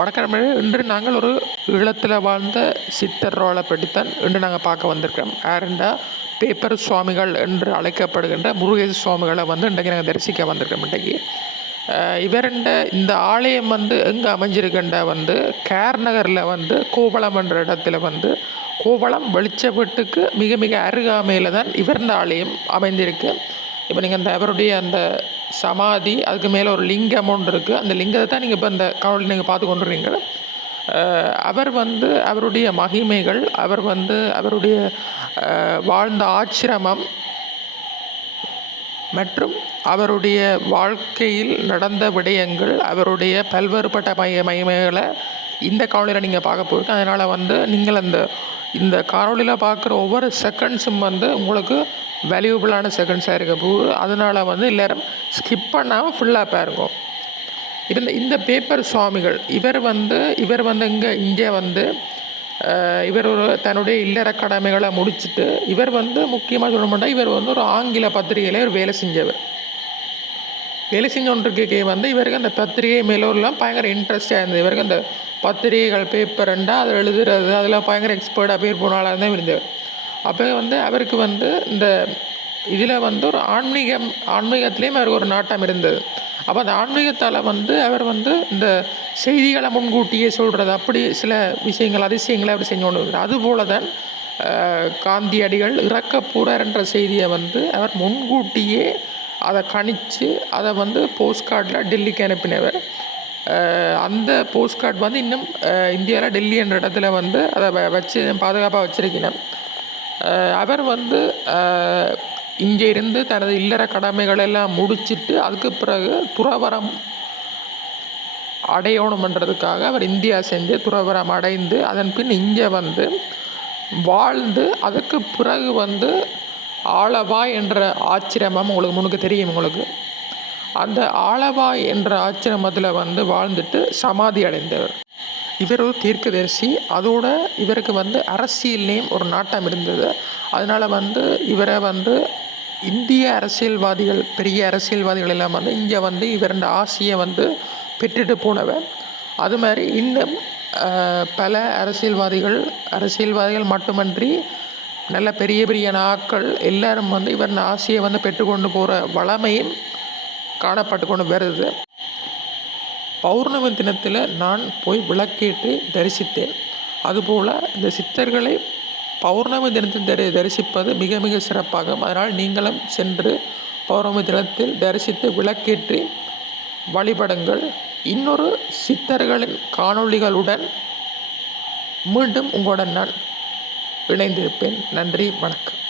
வணக்கம். இன்று நாங்கள் ஒரு ஈழத்தில் வாழ்ந்த சித்தரோலை பற்றித்தான் இன்று நாங்கள் பார்க்க வந்திருக்கிறோம். யாருண்டா பேப்பர் சுவாமிகள் என்று அழைக்கப்படுகின்ற முருகேச சுவாமிகளை இன்றைக்கு நாங்கள் தரிசிக்க வந்திருக்கோம். இன்றைக்கு இவருண்ட இந்த ஆலயம் எங்கே அமைஞ்சிருக்கின்ற கேர் நகரில் கோவளம் என்ற இடத்துல கோவளம் வெளிச்ச வீட்டுக்கு மிக மிக அருகாமையில் தான் இவருண்ட ஆலயம் அமைந்திருக்கு. இப்போ நீங்கள் அவருடைய அந்த சமாதி, அதுக்கு மேலே ஒரு லிங்கம் ஒன்று இருக்குது. அந்த லிங்கத்தை தான் நீங்கள் இப்போ இந்த காணொலி நீங்கள் பார்த்து கொண்டுறீங்க. அவர் அவருடைய மகிமைகள், அவர் அவருடைய வாழ்ந்த ஆச்சிரமம் மற்றும் அவருடைய வாழ்க்கையில் நடந்த விடயங்கள், அவருடைய பல்வேறுபட்ட மகிமைகளை இந்த காணொலியில் நீங்கள் பார்க்க போகிறீங்க. அதனால் நீங்கள் இந்த காணொலியில் பார்க்குற ஒவ்வொரு செகண்ட்ஸும் உங்களுக்கு வேல்யூபிளான செகண்ட்ஸாக இருக்க போகுது. அதனால் எல்லோரும் ஸ்கிப் பண்ணாமல் ஃபுல்லாக பாருங்க. இந்த பேப்பர் சுவாமிகள் இவர் இங்கே இவர் ஒரு தன்னுடைய இல்லற கடமைகளை முடிச்சுட்டு இவர் முக்கியமாக சொல்ல மாட்டால் இவர் ஒரு ஆங்கில பத்திரிகையில் ஒரு வேலை செஞ்சவர். வேலை செஞ்சோன்றிருக்கே இவருக்கு அந்த பத்திரிகை மேலெல்லாம் பயங்கர இன்ட்ரெஸ்டாக இருந்தது. இவருக்கு அந்த பத்திரிகைகள் பேப்பர்ண்டா அதை எழுதுறது அதில் பயங்கர எக்ஸ்பர்ட்டாக பேர் போனாலாக தான் இருந்தவர். அப்போ அவருக்கு இந்த இதில் ஒரு ஆன்மீகத்துலேயும் அவருக்கு ஒரு நாட்டம் இருந்தது. அப்போ அந்த ஆன்மீகத்தால் அவர் இந்த செய்திகளை முன்கூட்டியே சொல்கிறது, அப்படி சில விஷயங்கள் அதிசயங்களை அவர் செஞ்சு கொண்டு வருகிறார். அதுபோல தான் காந்தியடிகள் இறக்க போகிறார் என்ற செய்தியை அவர் முன்கூட்டியே அதை கணித்து அதை போஸ்ட் கார்டில் டெல்லிக்கு அனுப்பினவர். அந்த போஸ்ட் கார்டு இன்னும் இந்தியாவில் டெல்லி என்ற இடத்துல அதை வச்சு பாதுகாப்பாக வச்சிருக்கணும். அவர் இங்கே இருந்து தனது இல்லற கடமைகளெல்லாம் முடிச்சுட்டு அதுக்கு பிறகு துறவரம் அடையணுமன்றதுக்காக அவர் இந்தியா செஞ்சு துறவரம் அடைந்து அதன் பின் இங்கே வாழ்ந்து அதுக்கு பிறகு ஆலவாய் என்ற ஆச்சிரமம் முன்னுக்கு தெரியும். உங்களுக்கு அந்த ஆலவாய் என்ற ஆச்சிரமத்தில் வாழ்ந்துட்டு சமாதி அடைந்தவர். இவர் ஒரு தீர்க்கதரிசி. அதோட இவருக்கு அரசியல்லையும் ஒரு நாட்டம் இருந்தது. அதனால் இவரை இந்திய அரசியல்வாதிகள், பெரிய அரசியல்வாதிகள் எல்லாம் இங்கே இவருடைய ஆசையை பெற்றுட்டு போனவர். அது மாதிரி இன்னும் பல அரசியல்வாதிகள் மட்டுமன்றி நல்ல பெரிய பெரிய நாட்கள் எல்லாரும் இவருடைய ஆசையை பெற்றுக்கொண்டு போகிற வளமையும் காணப்பட்டு கொண்டு வருது. பௌர்ணமி தினத்தில் நான் போய் விளக்கேற்றி தரிசித்தேன். அதுபோல் இந்த சித்தர்களை பௌர்ணமி தினத்தில் தரிசிப்பது மிக மிக சிறப்பாகும். அதனால் நீங்களும் சென்று பௌர்ணமி தினத்தில் தரிசித்து விளக்கேற்றி வழிபடுங்கள். இன்னொரு சித்தர்களின் காணொளிகளுடன் மீண்டும் உங்களுடன் நான் இணைந்திருப்பேன். நன்றி, வணக்கம்.